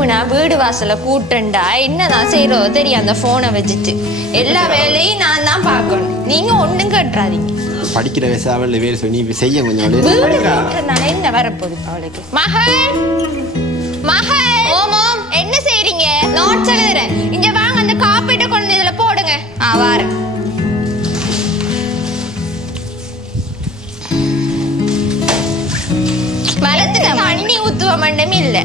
வேணும்னா வீடு வாசல கூட்டண்டா? என்னதான் செய்யறதோ தெரியும் அந்த போனை வச்சுட்டு. எல்லா வேலையும் நான் தான் பார்க்கணும். நீங்க ஒண்ணும் கட்டுறாதீங்க. படிக்கிற வயசு அவள் வேலை சொல்லி நீ செய்ய கொஞ்சம் வீடு கூட்டுறதுனால என்ன வரப்போகுது அவளுக்கு? மகள்! மகள்! ஓமோம் என்ன செய்றீங்க? நோட்ஸ் எழுதுறேன் இங்க வாங்க அந்த காப்பீட்டை கொண்டு வந்து இதுல போடுங்க. ஆ வாரேன் மரத்துல தண்ணி ஊத்துவ மண்டமே இல்ல.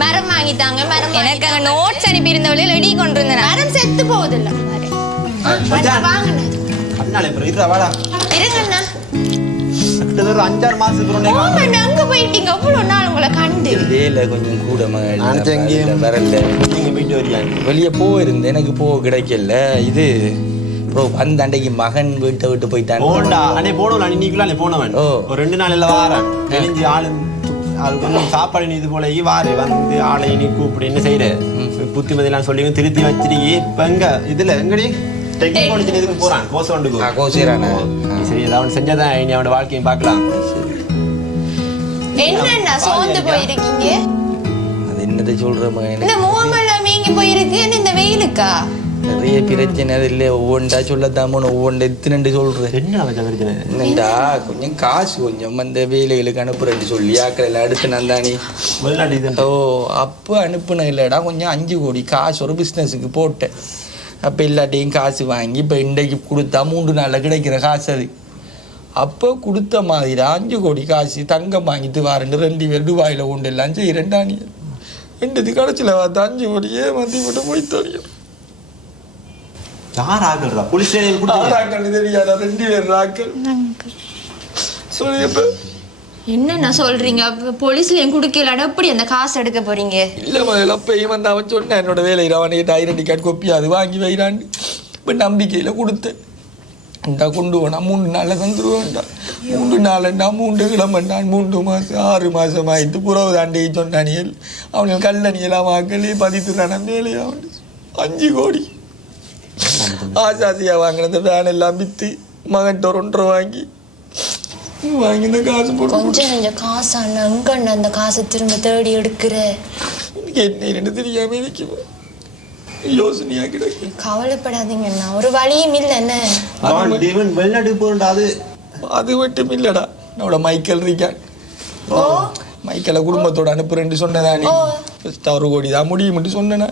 மரம் வாங்கித்தாங்க மரம் எனக்கு அங்க நோட்ஸ் அனுப்பி இருந்தவளே ரெடி கொண்டு வந்தேன் மரம் செத்து போகுது இல்ல வாடா. இருங்கண்ணா. கிட்டத்தட்ட ஒரு அஞ்சாறு மாசத்துக்கு முன்னே ஓமண்ணா அங்க போயிட்டீங்க. அவ்வளவு நாள் உங்களை கண்டு. வேலை கொஞ்சம் கூட வரல நீங்க போயிட்டு வரியாங்க வெளியே போயிருந்தேன். எனக்கு போக கிடைக்கல. இது ப்ரோ அந்த அன்றைக்கு மகன் வீட்டை விட்டு போயிட்டான். போண்டா அண்ணே போனோம் நீக்குள்ள அண்ணே போனவன். ஓ. ஒரு ரெண்டு நாள் எல்லாம் வாரேன் ஆளு அது கொஞ்சம் சாப்பாடு நீ இது போல வாரு வந்து ஆளை நீ கூப்பிடு என்ன செய்யற புத்திமதிலாம் சொல்லி திருத்தி வச்சிருக்கி இப்ப எங்க? இதுல எங்கடி? டெக்னிக் இதுக்கு போறான்? கோச ஆ, ஒன்றுக்கு கோசிரானா சரி ஏதாவது செஞ்சாதான் இனி அவனோட வாழ்க்கையும் பார்க்கலாம். என்னண்ணா சோர்ந்து போயிருக்கீங்க? அது என்னதை சொல்ற மகன்? இந்த போயிருக்கு இந்த வெயிலுக்கா? நிறைய பிரச்சனை இல்லை ஒவ்வொன்றா சொல்லத்தான் போன ஒவ்வொன்று எத்தனை சொல்றேன் என்ன வச்ச பிரச்சனை என்னண்டா கொஞ்சம் காசு கொஞ்சம் அந்த வேலைகளுக்கு அனுப்புறேன்னு சொல்லி ஆக்கள் அடுத்து நந்தானி வெளிநாட்டு இது ஓ அப்போ அனுப்புன இல்லைடா கொஞ்சம் அஞ்சு கோடி காசு ஒரு பிஸ்னஸுக்கு போட்டேன். அப்போ எல்லாட்டையும் காசு வாங்கி இப்போ இன்றைக்கு கொடுத்தா மூன்று நாளில் கிடைக்கிற காசு அது. அப்போ கொடுத்த மாதிரி அஞ்சு கோடி காசு தங்கம் வாங்கிட்டு வரேன் ரெண்டு பேர் துபாயில் கொண்டு எல்லாம் செய்கிறேன்டா நீ. ரெண்டு கடைச்சியில் பார்த்து அஞ்சு கோடியே மத்தி போட்டு போய் தெரியும் யார் ஆகல்றா போலீஸ் ஸ்டேஷன் கொடுத்தீங்க ஆறாக்கள் தெரியாதா ரெண்டு பேர் ஆக்கள் சொல்லி இப்போ என்னண்ணா சொல்றீங்க? அப்ப போலீஸ்லயும் குடுக்கலடா எப்படி அந்த காசு எடுக்க போறீங்க? இல்லை முதல்ல அப்பயும் வந்து அவன் சொன்னேன் என்னோட வேலையில் அவன் ஐடென்டி கார்டு கொப்பி அது வாங்கி வைறான்னு இப்போ நம்பிக்கையில் கொடுத்தேன். இந்த கொண்டு போனா மூணு நாளில் தந்துருவேன்டா மூணு நாளுண்டா மூன்று கிழமண்டான் மூன்று மாதம் ஆறு மாதம் ஆயிட்டு புறவு தாண்டி சொன்னானியல் அவனுக்கு கல்லணியெல்லாம் வாங்கலே பதித்துறான வேலை அவன் அஞ்சு கோடி. ஆசாசியாக வாங்கின இந்த வேன் எல்லாம் விற்று மகன்கிட்ட ஒரு ஒன்றரை வாங்கி வாங்கி இந்த காசு போட்டு கொஞ்சம் கொஞ்சம் காசு அண்ணா எங்கண்ணா அந்த காசை திரும்ப தேடி எடுக்கிற என்ன ரெண்டு தெரியாம நிற்கும் யோசனையா கிடக்கு கவலைப்படாதீங்கண்ணா ஒரு வழியும் இல்லை என்ன அவன் தேவன் வெளிநாட்டுக்கு போறா அது அது மட்டும் இல்லடா நம்மளோட மைக்கேல் இருக்கான் ஓ மைக்கேலை குடும்பத்தோட அனுப்புறேன்னு சொன்னதானே ஃபஸ்ட் ஒரு கோடி தான் முடியும்னு சொன்னேன்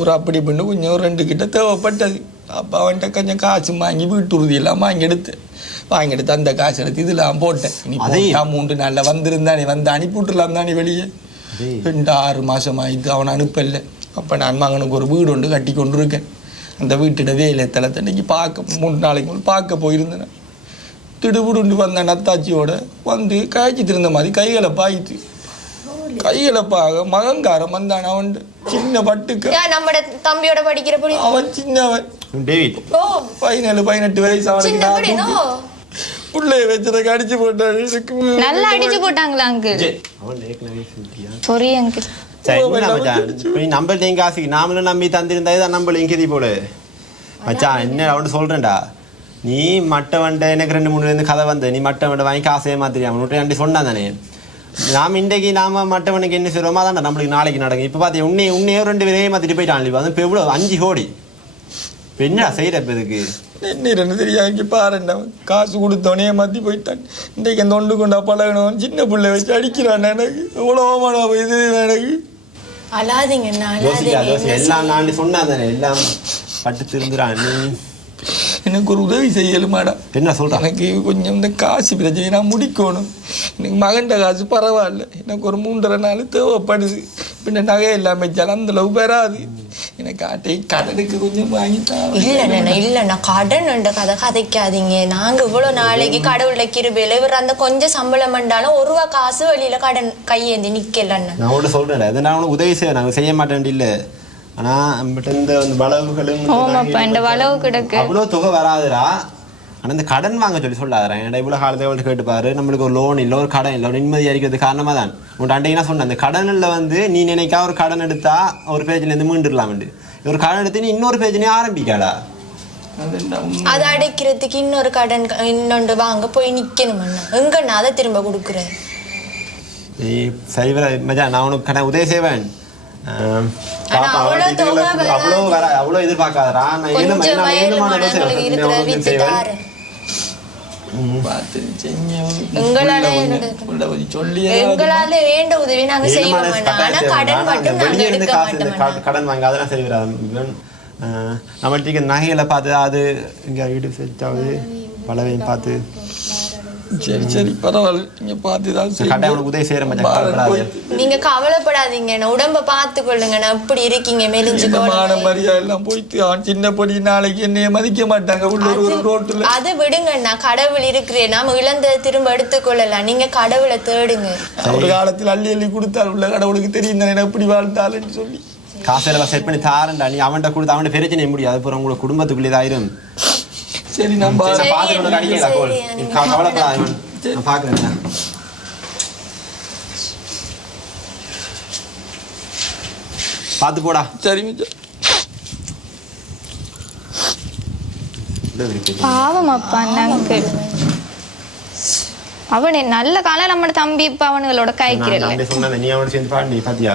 ஒரு அப்படி பண்ணு கொஞ்சம் ரெண்டு கிட்ட தேவைப்பட்டது. அப்போ அவன்கிட்ட கொஞ்சம் காசு வாங்கி வீட்டு உறுதி எல்லாம் வாங்கி எடுத்தேன். வாங்கி எடுத்து அந்த காசு எடுத்து இதெல்லாம் போட்டேன். நீ? போட்டா மூன்று நாளில் வந்திருந்தானே வந்து அனுப்பி விட்டுலாம் தானே வெளியே? ரெண்டு ஆறு மாசம் ஆயிடுத்து அவன் அனுப்பல. அப்போ நான் மகனுக்கு ஒரு வீடு ஒன்று கட்டி கொண்டு இருக்கேன் அந்த வீட்டிட வேலை தளத்தன்னைக்கு பார்க்க மூணு நாளைக்கு முன் பார்க்க போயிருந்தேன். திடுபுடுண்டு வந்த நத்தாச்சியோட வந்து காய்ச்சி திருந்த மாதிரி கைகளை பாய்த்து கைகளை பாக மகங்காரம் வந்தான் அவன் சின்ன பட்டுக்க. ஏன் நம்மட தம்பியோட படிக்கிற புடி அவன் சின்னவன். டேவிட். ஓ. பதினேழு பதினெட்டு வயசு அவனுக்கு புடி பிள்ளைய வச்சதை கடிச்சு போட்டாரு எனக்கு நல்லா அடிச்சு போட்டாங்களா அங்கிள் சாரி அங்கிள் நாமளும் நம்பி தந்திருந்தா இதான் நம்மளும் இங்கேதி போல. மச்சான் என்ன அவன் சொல்றேன்டா? நீ மட்டை வண்டை எனக்கு ரெண்டு மூணு இருந்து கதை வந்து நீ மட்டை வண்டை வாங்கி காசே மாத்திரியா? அவன் ரெண்டு சொன்னா தானே? நாம இன்றைக்கு நாம மட்டவனுக்கு என்ன செய்றோமோ அதான் நம்மளுக்கு நாளைக்கு நடக்கும். இப்போ பார்த்தியா உன்னை உன்னையோ ரெண்டு பேரையும் மாத்திட்டு போயிட்டான் இப்போ இப்போ எவ்வளோ? அஞ்சு கோடி. இப்போ என்னடா செய்யற இப்போ இதுக்கு? என்ன தெரியாது. இங்கே பாருண்டா காசு கொடுத்தவனே மாற்றி போயிட்டான். இன்றைக்கு அந்த ஒன்று கொண்டா பழகினவன் சின்ன பிள்ளை வச்சு அடிக்கிறான் எனக்கு. எவ்வளோ அவமானம் இது எனக்கு. அழாதீங்க எல்லாம் நான் சொன்னா தானே எல்லாம் பட்டு திருந்துறான் நீ. எனக்கு ஒரு உதவி செய்யலுமாடா. என்ன சொல்றான் எனக்கு கொஞ்சம் இந்த காசு பிரச்சனை நான் முடிக்கணும். எனக்கு மகன்ட காசு பரவாயில்ல. எனக்கு ஒரு மூன்றரை நாள் தேவைப்படுது. பின்ன நகை இல்லாமல் வச்சாலும் அந்த அளவு பெறாது எனக்கு ஆட்டை கடனுக்கு கொஞ்சம் வாங்கித்தான் இல்லண்ணா இல்லண்ணா கடன் உண்ட. கதை கதைக்காதீங்க. நாங்க இவ்வளவு நாளைக்கு கடவுள்ல கிருபையில இவர் அந்த கொஞ்சம் சம்பளம் பண்ணாலும் ஒரு ரூபா காசு வெளியில கடன் கையேந்தி நிக்கலண்ணா நான் அதை நான் உனக்கு உதவி செய்ய. நாங்கள் செய்ய மாட்டேன் இல்ல. ஆனா நம்மகிட்ட இந்த வளவுகளும் வளவு கிடக்கு. அவ்வளோ தொகை வராதுடா. ஆனா இந்த கடன் வாங்க சொல்லி சொல்லாதரேன் ஏன்டா இவ்வளோ காலத்தை அவள்கிட்ட கேட்டுப்பாரு நம்மளுக்கு ஒரு லோன் இல்லை ஒரு கடன் இல்லை ஒரு நிம்மதி அறிக்கிறது காரணமாக தான் உன்ட்ட நான் சொன்னேன் அந்த கடனில் வந்து நீ நினைக்கா ஒரு கடன் எடுத்தா ஒரு பேஜ்லேருந்து மீண்டுடலாம்ண்டு ஒரு கடன் எடுத்து நீ இன்னொரு பேஜ்னே ஆரம்பிக்காடா அதை அடைக்கிறதுக்கு இன்னொரு கடன் இன்னொன்று வாங்க போய் நிக்கணும் அண்ணா. எங்கண்ணா அதை திரும்ப கொடுக்குறேன் சரி மச்சான் நான் உனக்கு கடன் உதவி செய்வேன். அவ்வளோ வர அவ்வளோ எதிர்பார்க்காதடா. நான் ஏழு மணி நான் ஏழு மணி அண்ணா. ஆனா கடன் வாங்க அதெல்லாம் சரி வராது நம்மள்ட்ட நகைகளை பார்த்து அது இங்கே வீடு செட் ஆகுது பலவையும் பார்த்து சரி சரி பரவாயில்ல. நீங்க பார்த்து தான் கட்டாயம் உதவி செய்யற மச்சான், கவலைப்படாத. நீங்க கவலைப்படாதீங்க நான் உடம்ப பார்த்து கொள்ளுங்க நான் எப்படி இருக்கீங்க மெலிஞ்சு மான. மரியாதை எல்லாம் போயிட்டு அவன் சின்ன பொடி நாளைக்கு என்னைய மதிக்க மாட்டாங்க உள்ள ஒரு ரோட்டுல. அது விடுங்கண்ணா கடவுள் இருக்கிறேன் நாம இழந்ததை திரும்ப எடுத்துக்கொள்ளலாம். நீங்க கடவுளை தேடுங்க. ஒரு காலத்துல அள்ளி அள்ளி கொடுத்தால் உள்ள கடவுளுக்கு தெரியும் தானே நான் எப்படி வாழ்ந்தாலுன்னு சொல்லி. காசெல்லாம் செட் பண்ணி தாரண்டா நீ அவன்கிட்ட கொடுத்து அவன்கிட்ட பிரச்சனை முடியாது அப்புறம் உங்களோட குடும்பத்துக்குள்ளே இதாயிரும். சரி நான் கோல். கவலைப்படாத பார்க்குறேன் பார்த்து போடா. சரி மிச்சம். பாவம் அப்பா அங்கிள் அவனே நல்ல காலம் நம்ம தம்பி இப்ப அவனுங்களோட சொன்னேன் நீ அவனை சேர்ந்து பாடி பாத்தியா?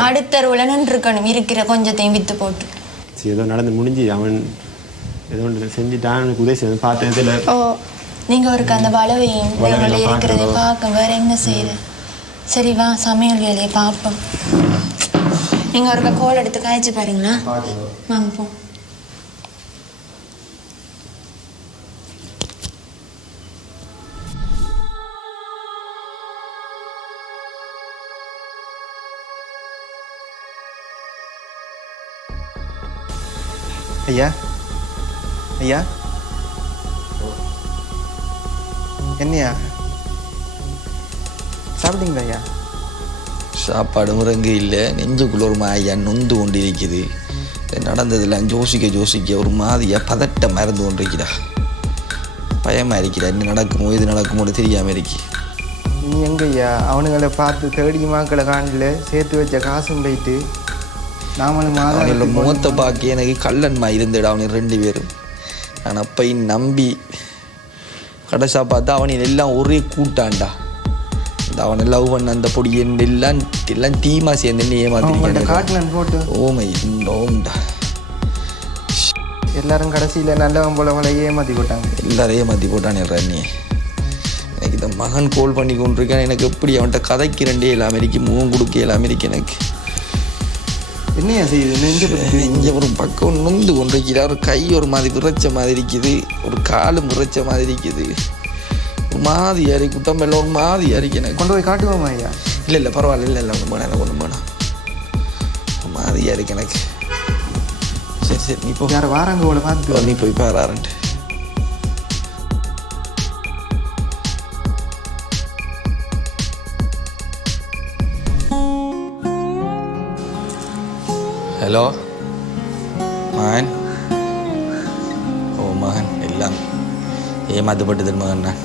நடுத்தருவுல நின்று இருக்கணும் இருக்கிற கொஞ்சத்தையும் வித்து போட்டு. சரி ஏதோ நடந்து முடிஞ்சு அவன் ஏதோ ஒன்று செஞ்சுட்டான் எனக்கு உதவி செய்து பார்த்தேன் இதில் ஓ நீங்க ஒருக்கு அந்த வளவையும் உங்களை இருக்கிறதை. பார்க்க வேற என்ன செய்யுது சரி வா சமையல் வேலையை பார்ப்போம் நீங்க ஒருக்க கோல் எடுத்து காய்ச்சி பாருங்களா வாங்க போ ஐயா ஐயா என்னையா சாப்பிட்டீங்களா ஐயா சாப்பாடு முறங்கு இல்லை நெஞ்சுக்குள்ள ஒரு மாயா நொந்து கொண்டு இருக்குது நடந்ததெல்லாம் ஜோசிக்க ஜோசிக்க ஒரு மாதிரியா பதட்ட மறந்து கொண்டிருக்கிறா பயமா இருக்கிறா என்ன நடக்குமோ இது நடக்குமோ தெரியாம இருக்கு நீ எங்க ஐயா அவனுங்களை பார்த்து தேடி மாக்களை காணல சேர்த்து வச்ச காசும் போயிட்டு நாமளும் முகத்தை பார்க்க எனக்கு கல்லன்மா இருந்துடா அவனுக்கு ரெண்டு பேரும் நான் அப்பையும் நம்பி கடைசா பார்த்தா அவனில் எல்லாம் ஒரே கூட்டான்டா இந்த அவனை லவ் பண்ண அந்த பொடி எல்லாம் எல்லாம் டீமா சேர்ந்து ஏமாத்திருக்கேன் போட்டு. ஓமை ஓம்டா எல்லாரும் கடைசியில் நல்லவன் போல அவளை ஏமாத்தி போட்டாங்க. எல்லாரையும் மாற்றி போட்டானே ரன்னி. எனக்கு இந்த மகன் கோல் பண்ணி கொண்டிருக்கான். எனக்கு எப்படி அவன்கிட்ட கதைக்கிறண்டே இல்லாமல் இருக்கு முகம் கொடுக்க இல்லாமல் இருக்கு எனக்கு. என்னையா செய்யுது? நெஞ்சு இங்கே ஒரு பக்கம் நொந்து கொண்டிருக்கிறார் ஒரு கை ஒரு மாதிரி விரைச்ச மாதிரி இருக்குது. ஒரு காலும் விரைச்ச மாதிரி இருக்குது. ஒரு மாதிரி அரி குட்டம் எல்லாம் ஒரு மாதிரி அரிக்கு எனக்கு. கொண்டு போய் காட்டுவோமா ஐயா. இல்லை இல்லை பரவாயில்ல இல்லை இல்லை ஒன்று எனக்கு ஒன்று வேணாம் ஒரு மாதிரி இருக்கு எனக்கு. சரி சரி நீ போ. யாரை வாராங்க போல பார்த்து நீ போய் பாராருன்ட்டு ஹலோ மகன் ஓ மகன் எல்லாம் ஏமாத்தப்பட்டது மகன் நான்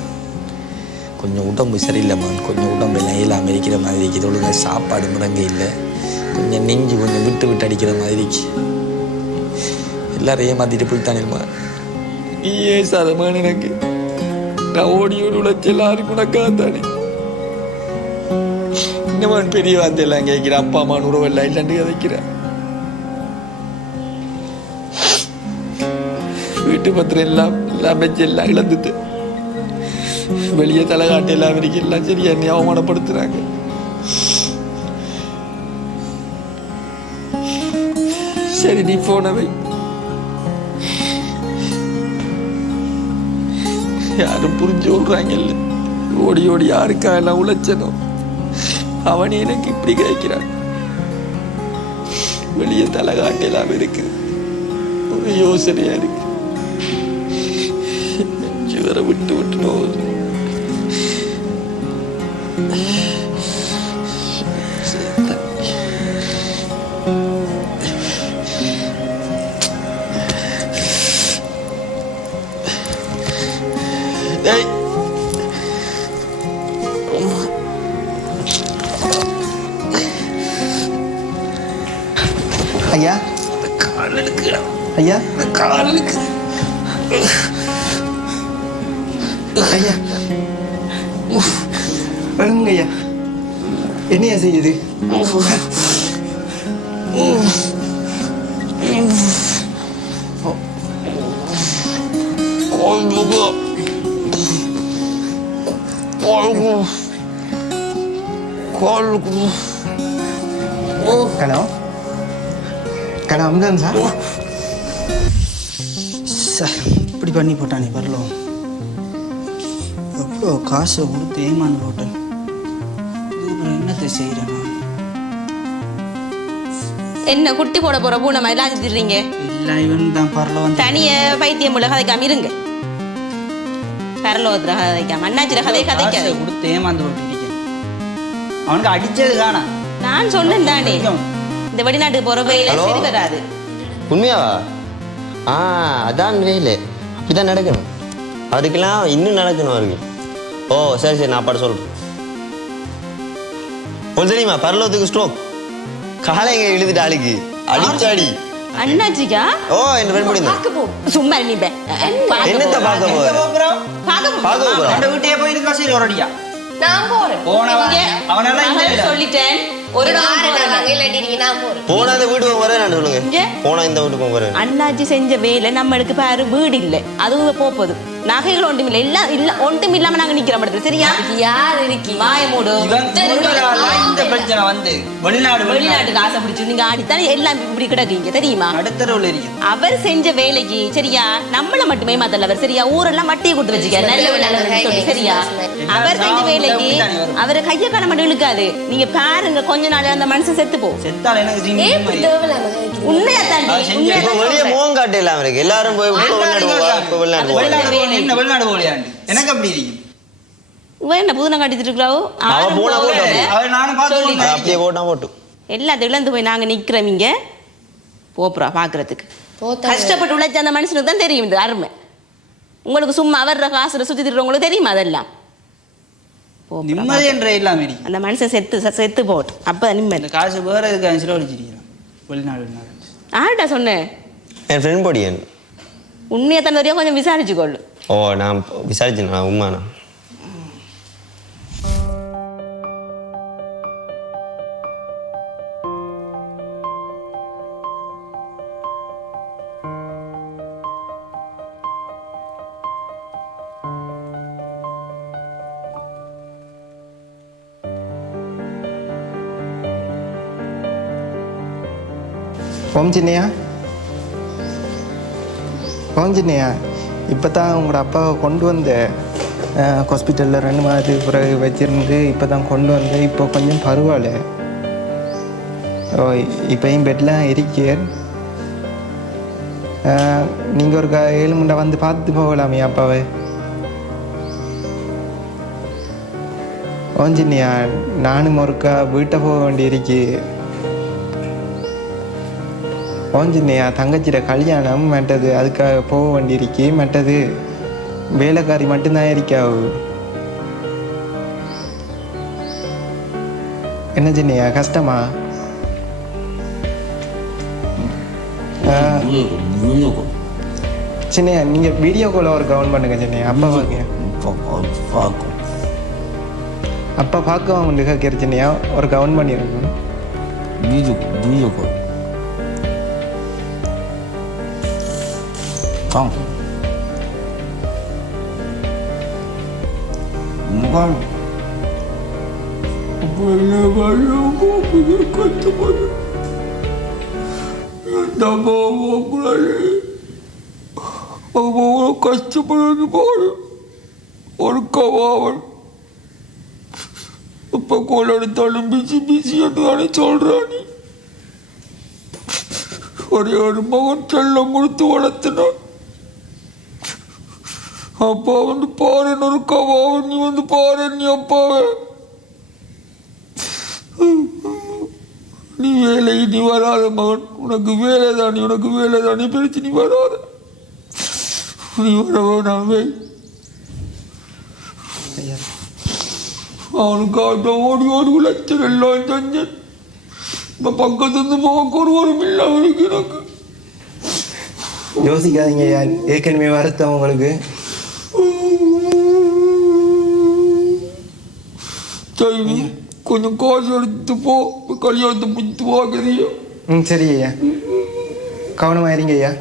கொஞ்சம் உடம்பு சரியில்லை மகன் கொஞ்சம் உடம்பு எல்லாம் இல்லாமல் இருக்கிற மாதிரி இருக்குது ஒழுங்காக சாப்பாடு முடங்க இல்லை கொஞ்சம் நெஞ்சு கொஞ்சம் விட்டு விட்டு அடிக்கிற மாதிரி இருக்கு எல்லாரும் ஏமாத்திட்டு போய்த்தானே மகன் நீ ஏசாத மகன் எனக்கு நான் ஓடி ஓடி உழைச்சி எல்லாரும் உனக்காக தானே இன்னவன் பெரிய வார்த்தை எல்லாம் கேட்கிறேன் அப்பா அம்மா உறவெல்லாம் இல்லாண்டு கதைக்கிறேன் வீட்டு பத்திரம் எல்லாம் எல்லாம் வச்சு எல்லாம் இழந்துட்டு வெளியே தலைகாட்டு எல்லாம் இருக்கு எல்லாம் சரி என்னை அவமானப்படுத்துறாங்க. சரி நீ போனவை யாரும் புரிஞ்சு சொல்றாங்கல்ல ஓடி ஓடி யாருக்கா எல்லாம் உழைச்சனோ அவன் எனக்கு இப்படி கேட்கிறான். வெளியே தலைகாட்டு எல்லாம் இருக்கு. ஒரு யோசனையா இருக்கு. வேற விட்டு விட்டு போகுது ஐயா. கால் எடுக்கிறா ஐயா. கால் எடுக்கு என்னையா செய்யுது? ஹலோ கடை அம்தான் சார். சார் இப்படி பண்ணி போட்டானே வரலாம் எவ்வளோ காசை கொடுத்து ஏமாந்து போட்டேன் என்னத்தை செய்கிறேன் என்ன குட்டி போட போற பூனை எல்லாம் திடுறீங்க இல்லை இவன் தான் பரல வந்து தனிய பைத்தியம் உள்ள கதைக்காம இருங்க. பரலோகத்துல கதைக்காம அண்ணாச்சிர கதை கதைக்காது. கொடுத்து ஏமாந்து போட்டுருக்கேன். அவனுக்கு அடிச்சது தானா? நான் சொன்னேன் தானே. இந்த வெளிநாட்டுக்கு போற வேலை? சரி வராது. உண்மையாவா? ஆ அதான் வேலை அப்படிதான் நடக்கணும். அவருக்கெல்லாம் இன்னும் நடக்கணும் அவருக்கு. ஓ சரி சரி நான் பாட சொல்றேன். உங்களுக்கு தெரியுமா? பரலோகத்துக்கு ஸ்ட்ரோக் காலை எங்க இழுத்துட்டு ஆளுக்கு? அடிச்சாடி. அண்ணாச்சிக்கா? ஓ என்ன ஃப்ரெண்ட் முடிந்த சும்மா நீ பே. என்னத்த போ. பார்க்க போற பார்க்க போ. பார்க்க போறோம். அவன் வீட்டையே போய் இருக்கா சரி ஒரு அடியா. நான் போறேன். இங்க அவனெல்லாம் இல்லை. சொல்லிட்டேன். ஒரு நாள் வாரேன் போறேன். நான் போறேன். போனா இந்த சொல்லுங்க? போனா இந்த வீட்டுக்கு வரேன் அண்ணாச்சி செஞ்ச வேலை நம்மளுக்கு பாரு வீடு இல்லை. அதுவும் போகுது. நகைகள் ஒன்றும் இல்லை. எல்லாம் இல்ல ஒன்றும் இல்லாம நாங்க நிக்கிறோம் இடத்துல சரியா? யார் இருக்கீங்க வாய மூடு. இந்த பிரச்சனை வந்து. வெளிநாடு வெளிநாடு. வெளிநாட்டுக்கு ஆசை பிடிச்சு நீங்க ஆடித்தான் எல்லாம் இப்படி கிடக்குங்க தெரியுமா? நடுத்தரவில் இருக்கும் அவர் செஞ்ச வேலைக்கு சரியா? நம்மள மட்டுமே மாத்தல அவர் சரியா? ஊரெல்லாம் மட்டியை கொடுத்து வச்சுக்க. நல்ல சரியா? அவர் செஞ்ச வேலைக்கு அவர் கைய காண மட்டும் இழுக்காது. நீங்க பாருங்க கொஞ்ச நாள் அந்த மனுஷன் செத்து போ. செத்தால்? உண்மையா தாண்டி இருக்கு எல்லாரும் போய் போகல என்ன வெளிநாடு போகலையாண்டு எனக்கு அப்படி இருக்கும் என்ன புதுனம் காட்டிட்டு இருக்கிறாவோ? நானும் பார்த்து போட்டா எல்லாத்தையும் இழந்து போய் நாங்க நிக்கிறோம் இங்க. போப்புறா பாக்குறதுக்கு. கஷ்டப்பட்டு உழைச்ச அந்த மனுஷனுக்கு தான் தெரியும் இந்த அருமை. உங்களுக்கு சும்மா அவர்ற காசுல சுத்தி திட்டுறவங்களுக்கு தெரியுமா அதெல்லாம்? இல்லாம அந்த மனுஷன் செத்து செ- செத்து போட்டு. அப்பதான் நிம்மதி. காசு வேற வெளிநாடு வெளிநாடு. ஆர்டா சொன்னேன். என் ஃப்ரெண்ட் பொடியன் உண்மையை தன் வரையும் கொஞ்சம் விசாரிச்சுக்கொள்ளு. ஓ நான் விசாரிச்சேன் நான் உண்மைண்ணா ஓம் சின்னையா ஓம் சின்னையா இப்போ தான் உங்களோட அப்பாவை கொண்டு வந்த ஹாஸ்பிட்டலில் ரெண்டு மாதத்துக்கு பிறகு வச்சுருந்து இப்போ தான் கொண்டு வந்து இப்போ கொஞ்சம் பரவாயில்ல. ஓ இப்போயும் பெட்லாம் இருக்கேன் நீங்கள் ஒரு க- ஏழு முண்டை வந்து பார்த்து போகலாமே அப்பாவை. ஓஞ்சினியா நானும் ஒருக்கா வீட்டை போக வேண்டி இருக்கு ஓஞ்சின்னையா தங்கச்சிட கல்யாணம் மற்றது அதுக்காக போக வேண்டியிருக்கு மற்றது. வேலைக்காரி மட்டும்தான் இருக்காவு என்ன சின்னையா கஷ்டமா? சின்னையா நீங்கள் வீடியோ காலை ஒரு கவுன் பண்ணுங்க சின்னையா அப்பா பார்க்க அப்பா பார்க்க அவங்க கேட்குற சின்னையா ஒரு கவுன் பண்ணிருங்க. வீடியோ வீடியோ கால் காம் மகள் கஷ்டப்படுறது போது ஒரு கவாவல் இப்போ கோல் எடுத்தாலும் பிசி பிசி என்று தானே சொல்றானி ஒரே ஒரு மகன் செல்லம் கொடுத்து வளர்த்தினான் அப்பா வந்து பாரு ஒரு நீ வந்து பாரு நீ அப்பாவே. நீ வேலை நீ வராத மகன். உனக்கு வேலை நீ உனக்கு வேலை தானே பிரிச்சு நீ வராத. நீ வர வேணாமே அவனுக்கு அந்த ஓடி ஓடி உழைச்சல் எல்லாம் செஞ்சேன் இப்போ பக்கத்துலேருந்து போக முகம் ஒருவரும் இல்லை அவனுக்கு எனக்கு. யோசிக்காதீங்க ஏற்கனவே வருத்தம் உங்களுக்கு. சரி கொஞ்சம் காசு எடுத்து போ கல்யாணத்தை பிடித்து வாக்குறியா ம் சரி ஐயா கவனமாக இருங்க ஐயா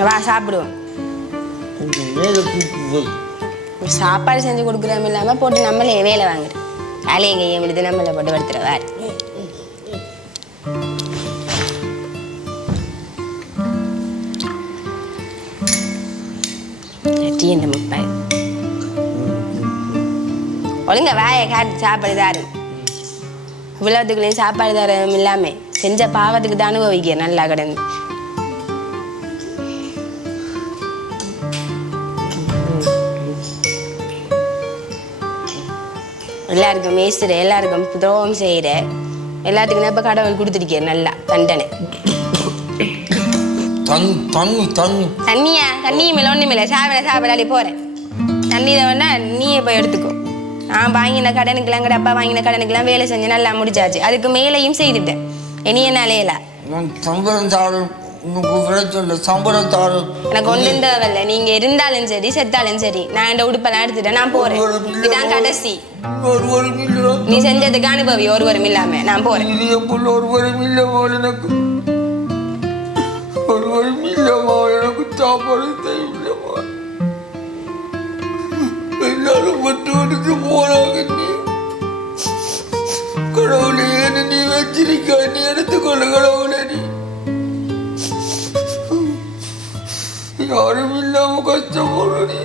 வா சாப்பிடுவோம் சாப்பாடு செஞ்சு கொடுக்குறோம் இல்லாமல் போட்டு நம்மளே வேலை வாங்குறோம் வேலையை கையை விடுது நம்மளை போட்டு படுத்துற ஒழுங்க வாயை காட்டு சாப்பாடு தாரு. இவ்வளோத்துக்குள்ளேயும் சாப்பாடு தரம் இல்லாம செஞ்ச பாவத்துக்கு தான் அனுபவிக்க நல்லா கிடந்து. எல்லாருக்கும் மேசுற எல்லாருக்கும் துரோகம் செய்கிற எல்லாத்துக்கும் இப்போ கடவுள் கொடுத்துருக்கே நல்லா தண்டனை. தண்ணி தண்ணி தண்ணி தண்ணியா? தண்ணி மேல ஒன்றும் இல்லை. சாப்பிட சாப்பிடாடி போகிறேன் தண்ணியில் வேணா நீயே போய் எடுத்துக்கோ. நான் வாங்கின கடனுக்கெல்லாம் எங்கட அப்பா வாங்கின கடனுக்கெல்லாம் வேலை செஞ்சு நல்லா முடிச்சாச்சு. அதுக்கு மேலேயும் செய்துட்டேன். இனிய நாளையில நான் சம்பளம் எனக்கு ஒன்றும் தேவையில்ல. நீங்க இருந்தாலும் சரி செத்தாலும் சரி நான் இந்த உடுப்பெல்லாம் எடுத்துட்டேன். நான் போறேன். இதுதான் கடைசி. இல்லை நீ செஞ்சதுக்கு அனுபவி ஒருவரும் இல்லாம. நான் போறேன். ஒருவரும் இல்லைமா எனக்கு ஒருவரும் இல்லைமா எனக்கு சாப்பாடு தேவையில்லைமா எல்லாரும் விட்டு விட்டு போனாங்க கடவுளே என்ன நீ வச்சிருக்க? நீ எடுத்துக்கொள்ள கடவுளே நீ. யாரும் இல்லாம கஷ்டப்படுற நீ.